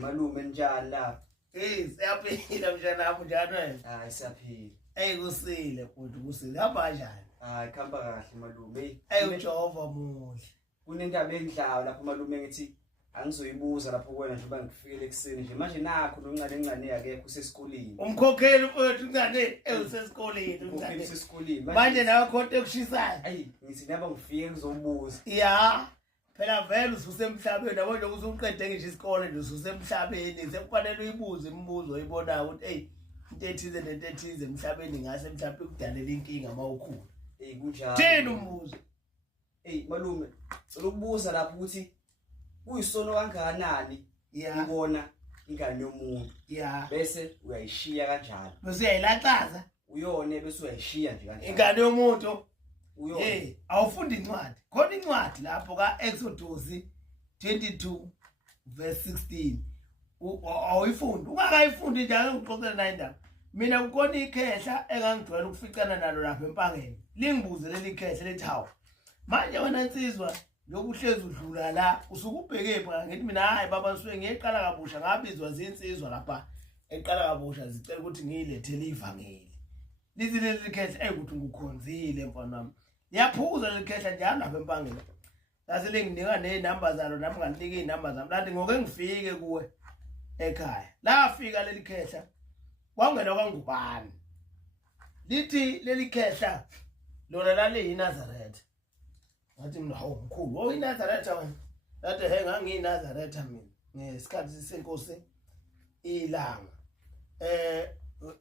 Malume njani la? Siyaphila mshana wami njani wena? Hayi siyaphila. Kusile futhi kusile. Hamba kanjani? Hayi khamba kahle malume. uJehova muhle. Kunendaba engidlayo lapho malume ngithi angizoyibuza lapho kuwena njengoba ngifikele ekseni nje manje nakho noncane akekho usesikoleni. Umkhokheli mfowethu uncane usesikoleni uncane usesikoleni. Manje nawe khonto ekushisayo. Ngithi naba ngifike ngizobuza. Ya. Phela vele ususemhlabeni yabo nje usuqede ngisho isikole nje ususemhlabeni sekufanele uyibuze imibuzo oyibonayo ukuthi into ethize nento ethize emhlabeni ngase mhlawumbe kudalela inkinga mawukhulu. Kunjalo. Thina umbuzo. Malume, ukubuza lapho ukuthi kuyisono kangakanani ibona ingane yomuntu. Bese uyayishiya kanjalo. Bese uyayilaxaza. Uyone bese uyayishiya nje kanjalo. Ingane yomuntu. Uyone. Awufunda incwadi. Khona incwadi lapho kaExodus 22 verse 16. Awuyifundi. Ungakayifundi njalo ngixoxela nayo indaba. Mina ukona ikhehla engangijwayele ukuficana nalo lapha empangeni. Lingibuze leli khehla lethi hawu. Manje wena insizwa yokuhlezi udlula la usukubheke pha ngithi mina hayi baba nsuke ngiyeqala kabusha ngabizwa zinsizwa lapha eqala kabusha zicela ukuthi ngiyilethele ivangeli. Lithi leli khehla ukuthi ngukhonzile mfana wami. Yaphuza leli khehla njalo lapha empangeni. Lase lenginika nenamba zalo nami nganinika inamba zami. Lathi ngoke ngifike kuwe ekhaya. Lafika leli khehla kwangena kwangubani. Lithi leli khehla lona lale yiNazaretha. Wathi mina hawu mkhulu iNazaretha wena. Lathi ngangiyinazaretha mina ngesikhathi senkosi ilanga.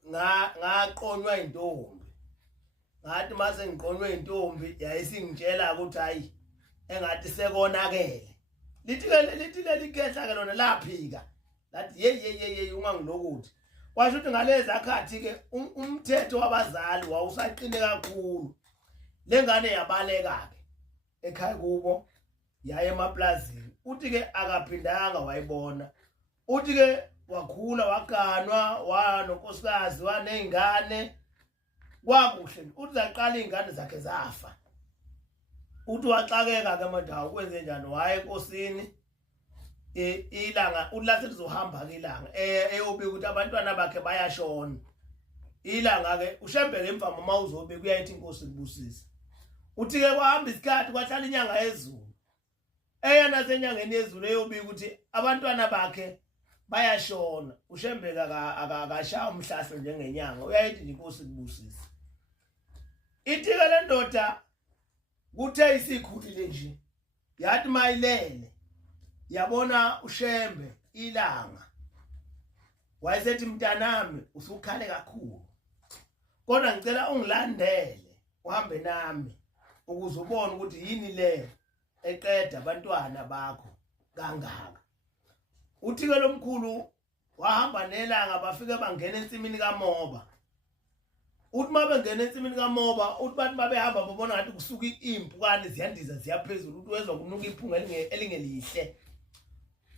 Ngaqonywa intombi. Ngathi mase ngiqonywe intombi yayisingitshela ukuthi hayi engathi sekonakele. Lithi leli khehla ke lona laphika. Lathi hey ungangilokuthi. Washo ukuthi ngalezi akhathi ke umthetho wabazali wawusaqine kakhulu. Lengane yabaleka ke ekhaya kubo yaye emaplazini. Uthi ke akaphindanga wayibona. Uthi ke wakhula waganwa wanonkosikazi wanezingane kwakuhle. Uthi zaqala izingane zakhe zafa. Uthi waxakeka ke manje ukwenze njani waye enkosini ilanga ulase lizohamba ke ilanga eyobika ukuthi abantwana bakhe bayashona. Ilanga ke ushembeke emva mama uzobe kuyayithi inkosi kubusisa. Uthi ke kwahamba isikhathi kwahlala inyanga yezulu. Eyana senyangeni yezulu eyobika ukuthi abantwana bakhe bayashona. Ushembeka akashaya umhlahlo njengenyanga uyayithi inkosi kubusisa. Ithi ke le ndoda kuthe isikhulile nje yathi mayilele yabona ushembe ilanga. Wayesethi mntanami usukhale kakhulu. Kodwa ngicela ungilandele uhambe nami ukuze ubone ukuthi yini le eqeda abantwana bakho kangaka. Uthi ke lomkhulu wahamba nelanga bafike bangena ensimini kamoba. Uthi mabengena ensimini kamoba uthi bathi babehamba babona ngathi kusuka impukane ziyandiza ziyaphezulu uthi wezwa kunuka iphunga elingelihle.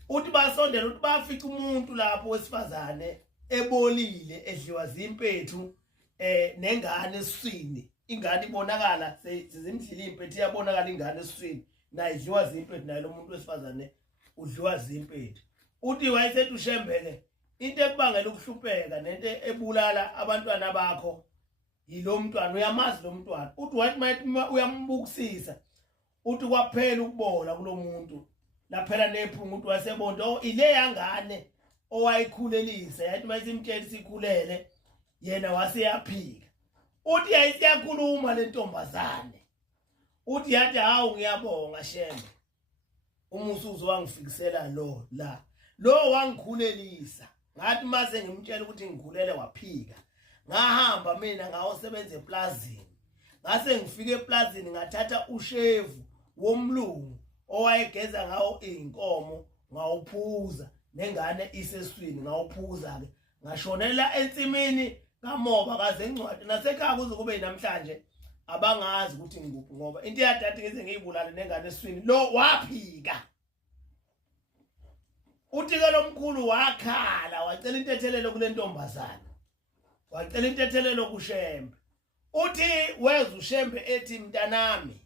Uthi basondela uthi bafica umuntu lapho wesifazane ebolile edliwa zimpethu nengane esiswini. Ingane ibonakala sezimdlile impethu iyabonakala ingane esiswini nayo idliwa zimpethu nayo lo muntu wesifazane udliwa zimpethu. Uthi wayesethi ushembele into ekubangela ukuhlupheka nento ebulala abantwana bakho yilo mntwana uyamazi lo mntwana. Uthi wathi mayithi uyambukisisa uthi kwaphela ukubola kulo muntu. Laphela nephunga uthi wasebonda ile yangane owayikhulelisa yathi mayisimtshela sikhulele yena waseyaphika. Uthi yayisiyakhuluma le ntombazane. Uthi yathi hawu ngiyabonga shembe. Umusuzo wangifikisela lo wangikhulelisa. Ngathi mase ngimtshela ukuthi ngikhulele waphika. Ngahamba mina ngawosebenza eplazini. Ngase ngifike eplazini ngathatha ushevu womlungu owayegeza ngawo inkomo ngawuphuza nengane iseswini ngawuphuza ke ngashonela ensimini kamoba kaze ngcwadi nasekhaya kuze kube namhlanje abangazi ukuthi ngikuphi ngoba into yadade ngeze ngiyibulale nengane eswini lo waphika. Uthi ke lomkhulu wakhala wacela intethelelo kule ntombazana. Wacela intethelelo kushembe. Uthi weza ushembe ethi mntanami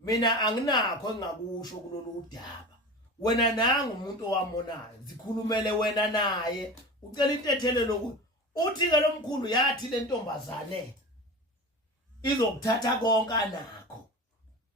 mina anginakho engakusho kulolu daba. wena nanga umuntu owamonayo zikhulumele wena naye ucela intethelelo ukuthi uthi ke lomkhulu yathi le ntombazane izokuthatha konke anakho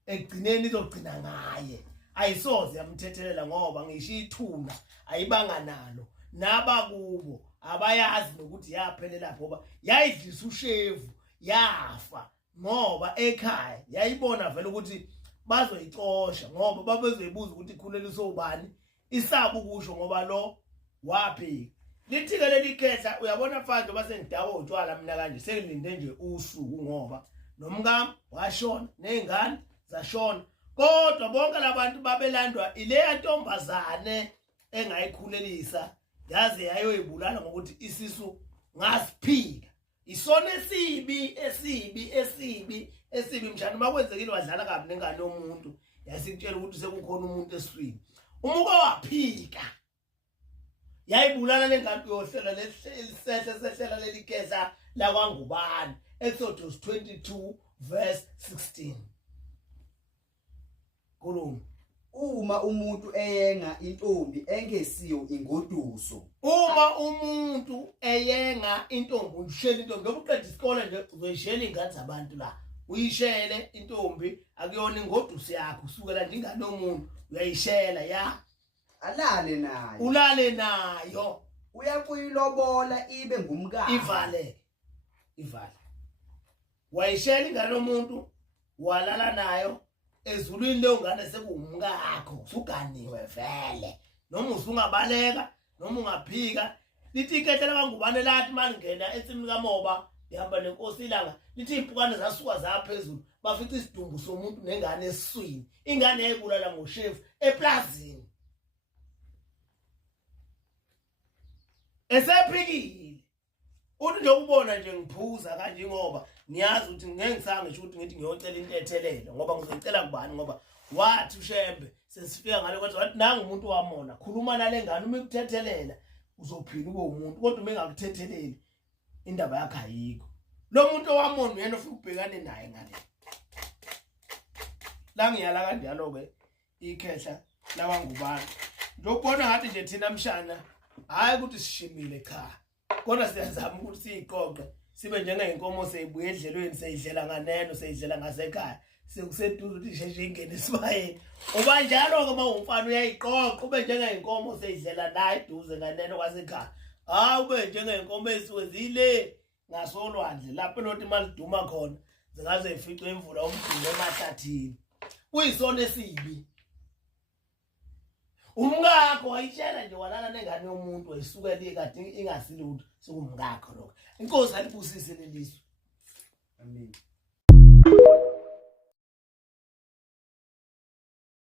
egcineni izogcina ngaye ayisoze yamthethelela ngoba ngisho ithuna ayibanga nalo nabakubo abayazi nokuthi yaphelela lapho ngoba yayidlisa ushevu yafa ngoba ekhaya yayibona vele ukuthi bazoyicosha ngoba babezoyibuza ukuthi ikhuleliswe ubani isabu kusho ngoba lo waphika lithi ke leli khehla uyabona mfanje basengidawo utshwala mina kanje sengilinde nje usuku ngoba nomkami washona nezingane zashona kodwa bonke labantu babelandwa ile ntombazane engayikhulelisa yaze yayoyibulala ngokuthi isisu ngasiphika isona esibi mshana makwenzekile wadlala kabi nengane yomuntu yasikutshela ukuthi sekukhona umuntu eswini umuka waphika yayibulala lengane yohlela lesehlela leli khehla la kwaNgubane Exodus 22 verse 16 Khuluma uma umuntu eyenga intombi engesiyo ingoduso uma umuntu eyenga intombi ushela intombi ngokuqeda isikole nje uzoyishela ingane zabantu la uyishele intombi akuyona ingoduso yakho usukela nje ingane yomuntu uyayishela ya ulale nayo uyakuyilobola ibe ngumkakhe ivale wayishela ingane yomuntu walala nayo ezulwini leyo ngane sekungumkakho usuganiwe vele noma usungabaleka noma ungaphika lithi ikhehla laKwaNgubane lathi malingena ensimini kaMoba ihamba nenkosi ilanga lithi impukane zasuka zaphezulu bafica isidumbu somuntu nengane esiswini ingane yayibulala ngoshefu eplazini esephikile uthi nje ukubona nje ngiphuza kanje ngoba niyazi ukuthi ngeke ngisangisho ukuthi ngithi ngiyocela intethelelo ngoba ngizoyicela kubani ngoba wathi uShembe sesifika ngale kwathi wathi nanga umuntu wamona khuluma nale ngane uma ikuthethelela uzophila ube umuntu kodwa uma engakuthetheleli indaba yakhe ayikho lo muntu owamona uyena ufika ubhekane naye ngale la ngiyala kanjalo ke ikhehla laKwaNgubane ngiyobona ngathi nje thina mshana hayi ukuthi sishimile cha kodwa siyazama ukuthi siyiqoqe sibe njengeinkomo seyibuye edlelweni seyidlela nganeno seyidlela ngasekhaya sekuseduze ukuthi sheshe ingene sibayeni uba njalo ke mawumfana uyayiqoqa ube njengeinkomo seyidlela la eduze nganeno kwasekhaya ube njengeinkomo esuke zile ngasolwandle lapho nothi maliduma khona zingaze ifice imvula umdumo emahlathini kuyisona esibi umngakho wayitshela nje walala nengane yomuntu wayisukela kade ingasilutho sokumngakho lokho inkosi alibusise lelizwe amen